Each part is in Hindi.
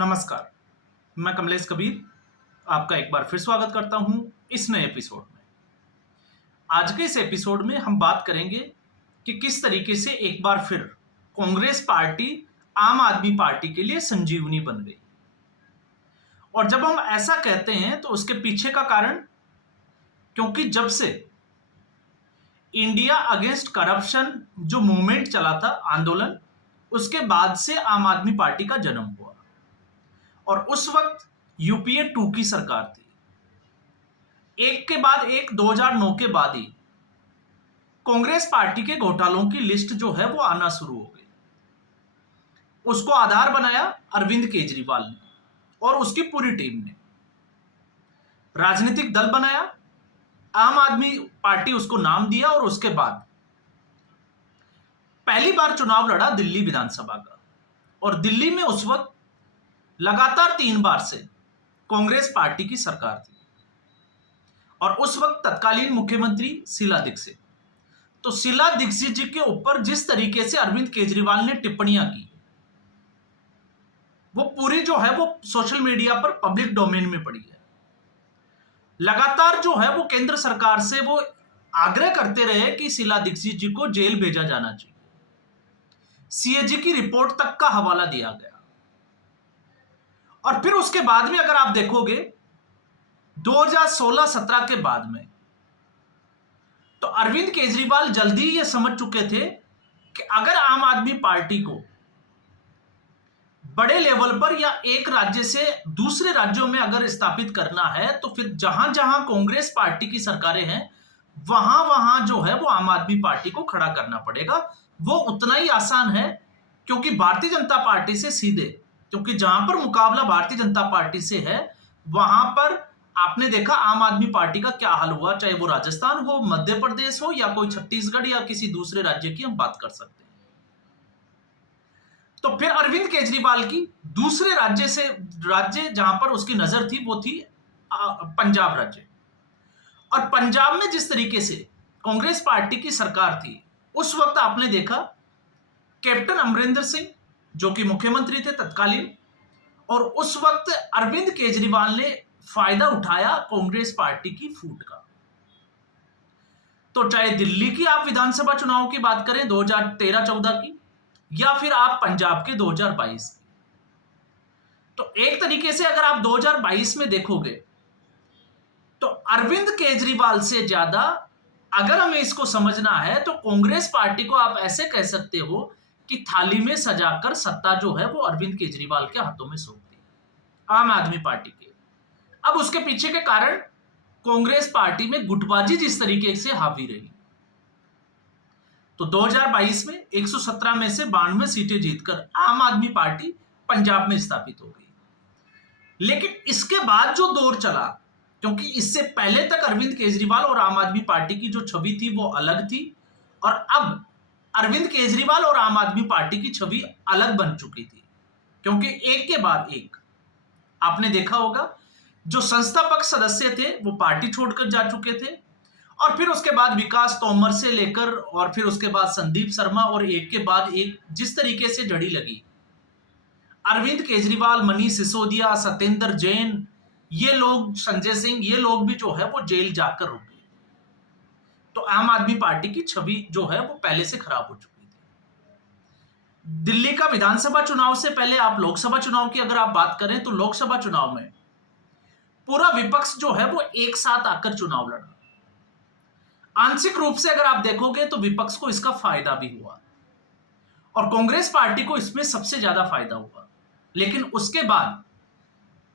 नमस्कार, मैं कमलेश कबीर आपका एक बार फिर स्वागत करता हूं इस नए एपिसोड में। आज के इस एपिसोड में हम बात करेंगे कि किस तरीके से एक बार फिर कांग्रेस पार्टी आम आदमी पार्टी के लिए संजीवनी बन गई। और जब हम ऐसा कहते हैं तो उसके पीछे का कारण, क्योंकि जब से इंडिया अगेंस्ट करप्शन जो मूवमेंट चला था, आंदोलन, उसके बाद से आम आदमी पार्टी का जन्म हुआ। और उस वक्त यूपीए 2 की सरकार थी। एक के बाद एक 2009 के बाद ही कांग्रेस पार्टी के घोटालों की लिस्ट जो है वो आना शुरू हो गई। उसको आधार बनाया अरविंद केजरीवाल ने और उसकी पूरी टीम ने। राजनीतिक दल बनाया, आम आदमी पार्टी उसको नाम दिया और उसके बाद पहली बार चुनाव लड़ा दिल्ली विधानसभा का। और दिल्ली में उस वक्त लगातार 3 बार से कांग्रेस पार्टी की सरकार थी और उस वक्त तत्कालीन मुख्यमंत्री शीला दीक्षित। तो शीला दीक्षित जी के ऊपर जिस तरीके से अरविंद केजरीवाल ने टिप्पणियां की, वो पूरी जो है वो सोशल मीडिया पर पब्लिक डोमेन में पड़ी है। लगातार जो है वो केंद्र सरकार से वो आग्रह करते रहे कि शीला दीक्षित जी को जेल भेजा जाना चाहिए। सीएजी की रिपोर्ट तक का हवाला दिया गया। और फिर उसके बाद में अगर आप देखोगे 2016-17 के बाद में, तो अरविंद केजरीवाल जल्दी ये समझ चुके थे कि अगर आम आदमी पार्टी को बड़े लेवल पर या एक राज्य से दूसरे राज्यों में अगर स्थापित करना है, तो फिर जहां जहां कांग्रेस पार्टी की सरकारें हैं वहां वहां जो है वो आम आदमी पार्टी को खड़ा करना पड़ेगा। वो उतना ही आसान है, क्योंकि भारतीय जनता पार्टी से सीधे, क्योंकि जहां पर मुकाबला भारतीय जनता पार्टी से है वहां पर आपने देखा आम आदमी पार्टी का क्या हाल हुआ, चाहे वो राजस्थान हो, मध्य प्रदेश हो या कोई छत्तीसगढ़ या किसी दूसरे राज्य की हम बात कर सकते हैं। तो फिर अरविंद केजरीवाल की दूसरे राज्य जहां पर उसकी नजर थी वो थी पंजाब राज्य। और पंजाब में जिस तरीके से कांग्रेस पार्टी की सरकार थी, उस वक्त आपने देखा कैप्टन अमरिंदर सिंह जो कि मुख्यमंत्री थे तत्कालीन, और उस वक्त अरविंद केजरीवाल ने फायदा उठाया कांग्रेस पार्टी की फूट का। तो चाहे दिल्ली की आप विधानसभा चुनाव की बात करें 2013-14 की, या फिर आप पंजाब के 2022 की, तो एक तरीके से अगर आप 2022 में देखोगे तो अरविंद केजरीवाल से ज्यादा अगर हमें इसको समझना है तो कांग्रेस पार्टी को आप ऐसे कह सकते हो कि थाली में सजाकर सत्ता जो है वो अरविंद केजरीवाल के हाथों में सौंप दी आम आदमी पार्टी के। अब उसके पीछे के कारण कांग्रेस पार्टी में गुटबाजी जिस तरीके से हावी रही, तो 2022 में 117 में से 92 सीटें जीतकर आम आदमी पार्टी पंजाब में स्थापित हो गई। लेकिन इसके बाद जो दौर चला, क्योंकि इससे पहले तक अरविंद केजरीवाल और आम आदमी पार्टी की जो छवि थी वो अलग थी, और अब अरविंद केजरीवाल और आम आदमी पार्टी की छवि अलग बन चुकी थी। क्योंकि एक के बाद एक आपने देखा होगा जो संस्थापक सदस्य थे वो पार्टी छोड़कर जा चुके थे, और फिर उसके बाद विकास तोमर से लेकर और फिर उसके बाद संदीप शर्मा, और एक के बाद एक जिस तरीके से जड़ी लगी अरविंद केजरीवाल, मनीष सिसोदिया, सत्येंद्र जैन, ये लोग, संजय सिंह, ये लोग भी जो है वो जेल जाकर रुक गए। तो आम आदमी पार्टी की छवि जो है वो पहले से खराब हो चुकी थी। दिल्ली का विधानसभा चुनाव से पहले आप लोकसभा चुनाव की अगर आप बात करें तो लोकसभा चुनाव में पूरा विपक्ष जो है वो एक साथ आकर चुनाव लड़ा। आंशिक रूप से अगर आप देखोगे तो विपक्ष को इसका फायदा भी हुआ और कांग्रेस पार्टी को इसमें सबसे ज्यादा फायदा हुआ। लेकिन उसके बाद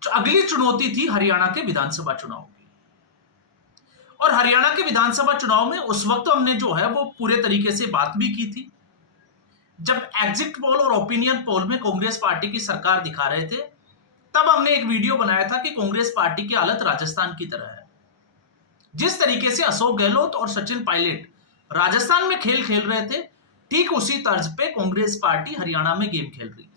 अगली चुनौती थी हरियाणा के विधानसभा चुनाव की। और हरियाणा के विधानसभा चुनाव में उस वक्त हमने जो है वो पूरे तरीके से बात भी की थी, जब एग्जिट पोल और ओपिनियन पोल में कांग्रेस पार्टी की सरकार दिखा रहे थे, तब हमने एक वीडियो बनाया था कि कांग्रेस पार्टी की हालत राजस्थान की तरह है। जिस तरीके से अशोक गहलोत और सचिन पायलट राजस्थान में खेल खेल रहे थे, ठीक उसी तर्ज पे कांग्रेस पार्टी हरियाणा में गेम खेल रही थी।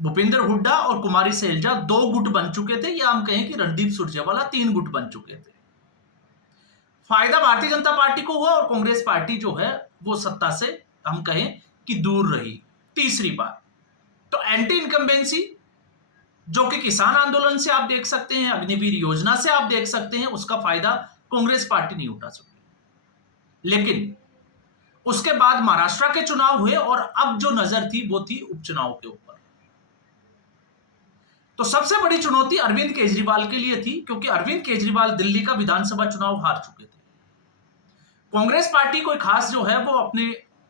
भूपेंद्र हुड्डा और कुमारी सैलजा 2 गुट बन चुके थे, या हम कहें कि रणदीप सुरजेवाला 3 गुट बन चुके थे। फायदा भारतीय जनता पार्टी को हुआ और कांग्रेस पार्टी जो है वो सत्ता से हम कहें कि दूर रही तीसरी बार। तो एंटी इनकम्बेंसी, जो कि किसान आंदोलन से आप देख सकते हैं, अग्निवीर योजना से आप देख सकते हैं, उसका फायदा कांग्रेस पार्टी नहीं उठा सकी। लेकिन उसके बाद महाराष्ट्र के चुनाव हुए और अब जो नजर थी वो थी उपचुनाव के ऊपर। तो सबसे बड़ी चुनौती अरविंद केजरीवाल के लिए थी, क्योंकि अरविंद केजरीवाल दिल्ली का विधानसभा चुनाव हार चुके थे। कांग्रेस पार्टी कोई खास जो है वो अपने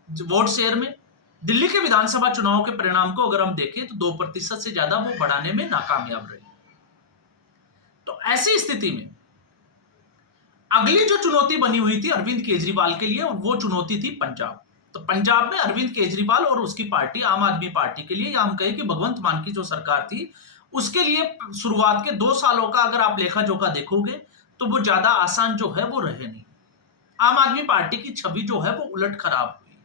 वोट शेयर में दिल्ली के विधानसभा चुनाव के परिणाम को अगर हम देखें तो 2% से ज्यादा वो बढ़ाने में नाकामयाब रही। तो ऐसी स्थिति में अगली जो चुनौती बनी हुई थी अरविंद केजरीवाल के लिए, वो चुनौती थी पंजाब। तो पंजाब में अरविंद केजरीवाल और उसकी पार्टी आम आदमी पार्टी के लिए, या हम कहें कि भगवंत मान की जो सरकार थी, उसके लिए शुरुआत के 2 सालों का अगर आप लेखा जोखा देखोगे तो वो ज्यादा आसान जो है वो रहे नहीं। आम आदमी पार्टी की छवि जो है वो उलट खराब हुई।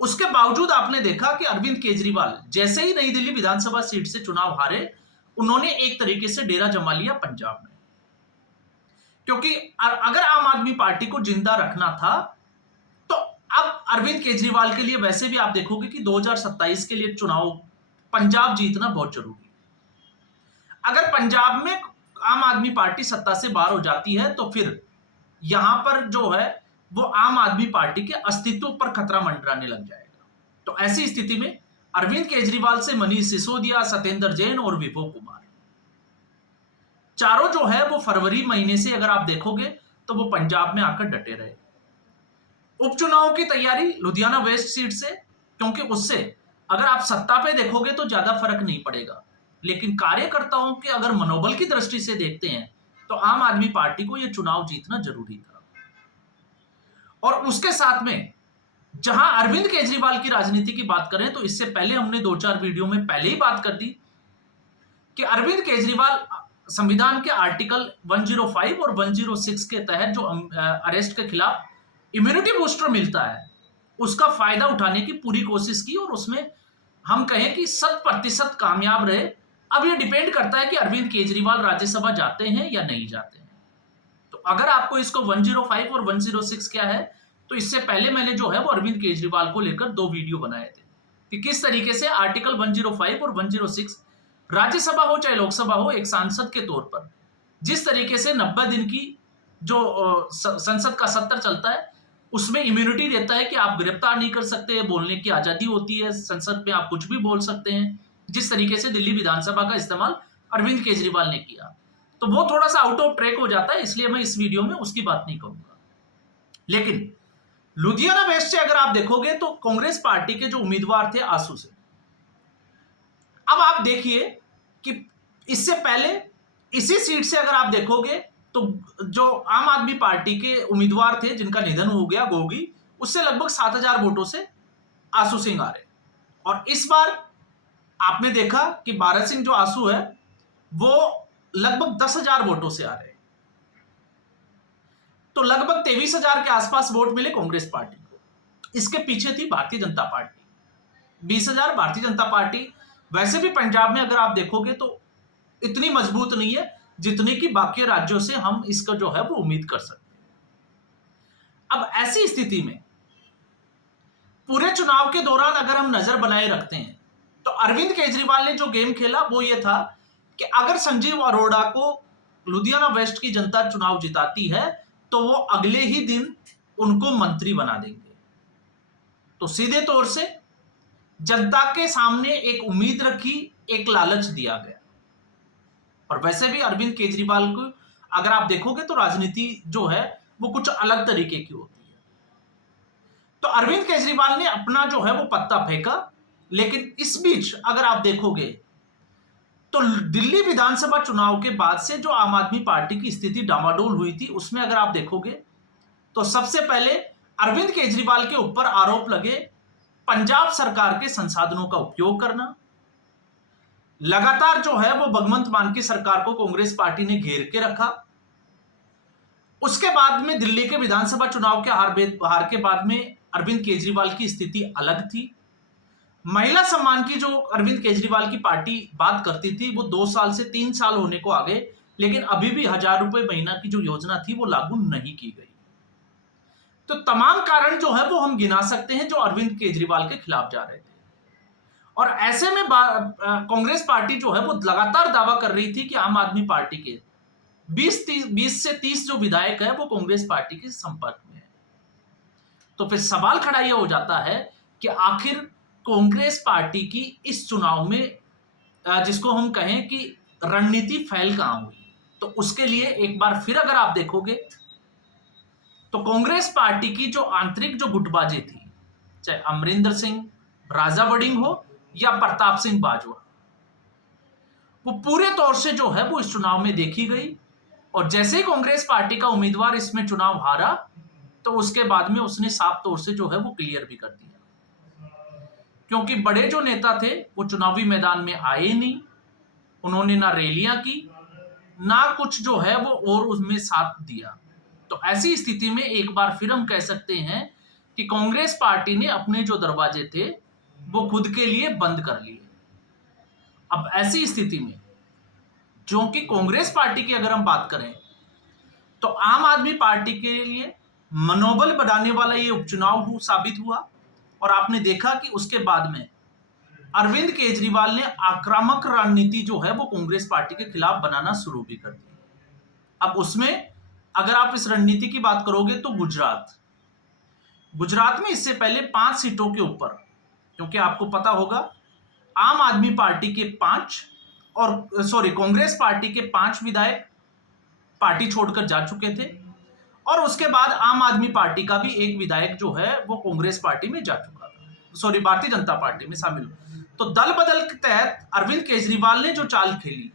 उसके बावजूद आपने देखा कि अरविंद केजरीवाल जैसे ही नई दिल्ली विधानसभा सीट से चुनाव हारे, उन्होंने एक तरीके से डेरा जमा लिया पंजाब में, क्योंकि अगर आम आदमी पार्टी को जिंदा रखना था तो अब अरविंद केजरीवाल के लिए वैसे भी आप देखोगे कि 2027 के लिए चुनाव पंजाब जीतना बहुत जरूरी है। अगर पंजाब में आम आदमी पार्टी सत्ता से बाहर हो जाती है तो फिर यहां पर जो है वो आम आदमी पार्टी के अस्तित्व पर खतरा मंडराने लग जाएगा। तो ऐसी स्थिति में अरविंद केजरीवाल से मनीष सिसोदिया, सत्येंद्र जैन और विभो कुमार, चारों जो है वो फरवरी महीने से अगर आप देखोगे तो वो पंजाब में आकर डटे रहे। उपचुनाव की तैयारी लुधियाना वेस्ट सीट से, क्योंकि उससे अगर आप सत्ता पे देखोगे तो ज्यादा फर्क नहीं पड़ेगा, लेकिन कार्यकर्ताओं के अगर मनोबल की दृष्टि से देखते हैं तो आम आदमी पार्टी को यह चुनाव जीतना जरूरी था। और उसके साथ में जहां अरविंद केजरीवाल की राजनीति की बात करें तो इससे पहले हमने 2-4 वीडियो में पहले ही बात कर दी कि अरविंद केजरीवाल संविधान के आर्टिकल 105 और 106 के तहत जो अरेस्ट के खिलाफ इम्यूनिटी बूस्टर मिलता है उसका फायदा उठाने की पूरी कोशिश की, और उसमें हम कहें कि 100% कामयाब रहे। अब यह डिपेंड करता है कि अरविंद केजरीवाल राज्यसभा जाते हैं या नहीं जाते हैं। तो अगर आपको इसको 105 और 106 क्या है, तो इससे पहले मैंने जो है वो अरविंद केजरीवाल को लेकर 2 वीडियो बनाए थे कि किस तरीके से आर्टिकल 105 और 106 राज्यसभा हो चाहे लोकसभा हो, एक सांसद के तौर पर जिस तरीके से 90 दिन की जो संसद का सत्र चलता है उसमें इम्यूनिटी देता है कि आप गिरफ्तार नहीं कर सकते, बोलने की आजादी होती है, संसद में आप कुछ भी बोल सकते हैं, जिस तरीके से दिल्ली विधानसभा का इस्तेमाल अरविंद केजरीवाल ने किया, तो वो थोड़ा सा आउट ऑफ ट्रैक हो जाता है, इसलिए मैं इस वीडियो में उसकी बात नहीं करूंगा। लेकिन लुधियाना वेस्ट से अगर आप देखोगे तो कांग्रेस पार्टी के जो उम्मीदवार थे आसू से, अब आप देखिए कि इससे पहले इसी सीट से अगर आप देखोगे तो जो आम आदमी पार्टी के उम्मीदवार थे जिनका निधन हो गया, गोगी, उससे लगभग 7,000 वोटों से आसू सिंह आ रहे। और इस बार आपने देखा कि भारत सिंह जो आसू है वो लगभग 10,000 वोटों से आ रहे। तो लगभग 23,000 के आसपास वोट मिले कांग्रेस पार्टी को। इसके पीछे थी भारतीय जनता पार्टी, 20,000 भारतीय जनता पार्टी। वैसे भी पंजाब में अगर आप देखोगे तो इतनी मजबूत नहीं है जितनी कि बाकी राज्यों से हम इसका जो है वो उम्मीद कर सकते हैं। अब ऐसी स्थिति में पूरे चुनाव के दौरान अगर हम नजर बनाए रखते हैं तो अरविंद केजरीवाल ने जो गेम खेला वो ये था कि अगर संजीव अरोड़ा को लुधियाना वेस्ट की जनता चुनाव जिताती है तो वो अगले ही दिन उनको मंत्री बना देंगे। तो सीधे तौर से जनता के सामने एक उम्मीद रखी, एक लालच दिया गया। और वैसे भी अरविंद केजरीवाल को अगर आप देखोगे तो राजनीति जो है वो कुछ अलग तरीके की होती है। तो अरविंद केजरीवाल ने अपना जो है वो पत्ता फेंका, लेकिन इस बीच अगर आप देखोगे तो दिल्ली विधानसभा चुनाव के बाद से जो आम आदमी पार्टी की स्थिति डामाडोल हुई थी उसमें अगर आप देखोगे तो सबसे पहले अरविंद केजरीवाल के ऊपर आरोप लगे पंजाब सरकार के संसाधनों का उपयोग करना। लगातार जो है वो भगवंत मान की सरकार को कांग्रेस पार्टी ने घेर के रखा। उसके बाद में दिल्ली के विधानसभा चुनाव के हार के बाद में अरविंद केजरीवाल की स्थिति अलग थी। महिला सम्मान की जो अरविंद केजरीवाल की पार्टी बात करती थी वो 2 साल से 3 साल होने को आ गए, लेकिन अभी भी 1,000 रुपए महीना की जो योजना थी वो लागू नहीं की गई। तो तमाम कारण जो है वो हम गिना सकते हैं जो अरविंद केजरीवाल के खिलाफ जा रहे थे। और ऐसे में कांग्रेस पार्टी जो है वो लगातार दावा कर रही थी कि आम आदमी पार्टी के 20 से 30 जो विधायक है वो कांग्रेस पार्टी के संपर्क में है। तो फिर सवाल खड़ा यह हो जाता है कि आखिर कांग्रेस पार्टी की इस चुनाव में जिसको हम कहें कि रणनीति फैल कहां हुई, तो उसके लिए एक बार फिर अगर आप देखोगे तो कांग्रेस पार्टी की जो आंतरिक जो गुटबाजी थी, चाहे अमरिंदर सिंह राजा वड़िंग हो या प्रताप सिंह बाजवा, वो पूरे तौर से जो है वो इस चुनाव में देखी गई। और जैसे ही कांग्रेस पार्टी का उम्मीदवार इसमें चुनाव हारा तो उसके बाद में उसने साफ तौर से जो है वो क्लियर भी कर दिया, क्योंकि बड़े जो नेता थे वो चुनावी मैदान में आए नहीं, उन्होंने ना रैलियां की ना कुछ जो है वो और उसमें साथ दिया। तो ऐसी स्थिति में एक बार फिर हम कह सकते हैं कि कांग्रेस पार्टी ने अपने जो दरवाजे थे वो खुद के लिए बंद कर लिए। अब ऐसी स्थिति में जो कि कांग्रेस पार्टी की अगर हम बात करें तो आम आदमी पार्टी के लिए मनोबल बढ़ाने वाला ये उपचुनाव साबित हुआ। और आपने देखा कि उसके बाद में अरविंद केजरीवाल ने आक्रामक रणनीति जो है वो कांग्रेस पार्टी के खिलाफ बनाना शुरू भी कर दी। अब उसमें अगर आप इस रणनीति की बात करोगे तो गुजरात में इससे पहले 5 सीटों के ऊपर, क्योंकि आपको पता होगा आम आदमी पार्टी के 5 और कांग्रेस पार्टी के 5 विधायक पार्टी छोड़कर जा चुके थे, और उसके बाद आम आदमी पार्टी का भी एक विधायक जो है वो कांग्रेस पार्टी में जा चुका था, भारतीय जनता पार्टी में शामिल हो। तो दल बदल के तहत अरविंद केजरीवाल ने जो चाल खेली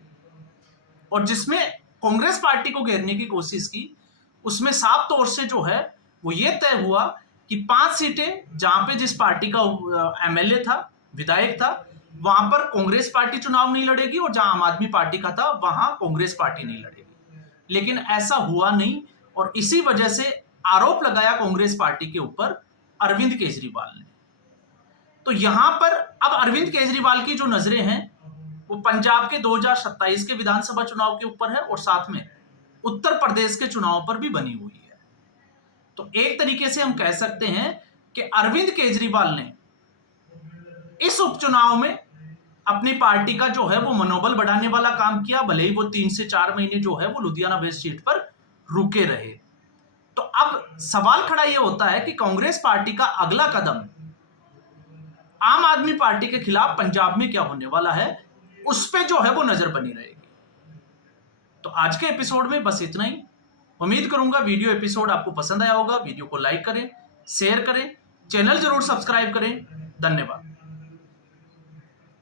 और जिसमें कांग्रेस पार्टी को घेरने की कोशिश की, उसमें साफ तौर से जो है वो ये तय हुआ कि 5 सीटें जहां पे जिस पार्टी का एमएलए था, विधायक था, वहां पर कांग्रेस पार्टी चुनाव नहीं लड़ेगी, और जहां आम आदमी पार्टी का था वहां कांग्रेस पार्टी नहीं लड़ेगी। लेकिन ऐसा हुआ नहीं, और इसी वजह से आरोप लगाया कांग्रेस पार्टी के ऊपर अरविंद केजरीवाल ने। तो यहां पर अब अरविंद केजरीवाल की जो नजरें हैं वो पंजाब के 2027 के विधानसभा चुनाव के ऊपर है, और साथ में उत्तर प्रदेश के चुनाव पर भी बनी हुई है। तो एक तरीके से हम कह सकते हैं कि अरविंद केजरीवाल ने इस उपचुनाव में अपनी पार्टी का जो है वो मनोबल बढ़ाने वाला काम किया, भले ही वो 3 से 4 महीने जो है वो लुधियाना वेस्ट सीट पर रुके रहे। तो अब सवाल खड़ा यह होता है कि कांग्रेस पार्टी का अगला कदम आम आदमी पार्टी के खिलाफ पंजाब में क्या होने वाला है, उस पे जो है वो नजर बनी रहेगी। तो आज के एपिसोड में बस इतना ही। उम्मीद करूंगा वीडियो एपिसोड आपको पसंद आया होगा। वीडियो को लाइक करें, शेयर करें, चैनल जरूर सब्सक्राइब करें। धन्यवाद।